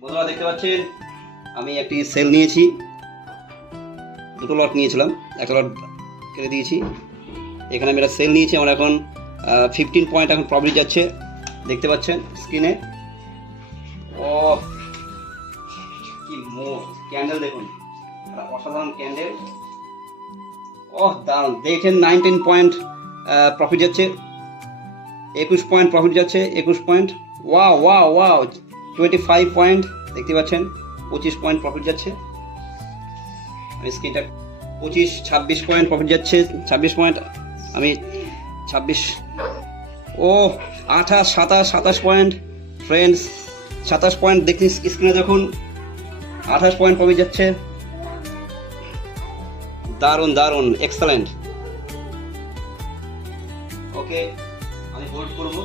বন্ধুরা দেখতে পাচ্ছেন আমি একটি সেল নিয়েছি, দুটো লট নিয়েছিলাম, একটা লট কেটে দিয়েছি। এখানে আমি একটা সেল নিয়েছি, আমার এখন 15 পয়েন্ট এখন প্রফিট যাচ্ছে, দেখতে পাচ্ছেন স্ক্রিনে। ও কি ক্যান্ডেল দেখুন, অসাধারণ ক্যান্ডেল। দারুণ, দেখেন 19 পয়েন্ট প্রফিট যাচ্ছে, 21 পয়েন্ট প্রফিট যাচ্ছে, 21 point. Wow wow wow, 25 point দেখতে পাচ্ছেন, 25 পয়েন্ট প্রফিট যাচ্ছে। আমি স্ক্রিনটা 26 পয়েন্ট প্রফিট যাচ্ছে, 26 পয়েন্ট, আমি 26, 28, 27 পয়েন্ট ফ্রেন্ডস, 27 পয়েন্ট দেখছি স্ক্রিনে দেখুন, 28 পয়েন্ট প্রফিট যাচ্ছে। দারুণ দারুণ, এক্সেলেন্ট। ওকে, আমি হোল্ড করবো।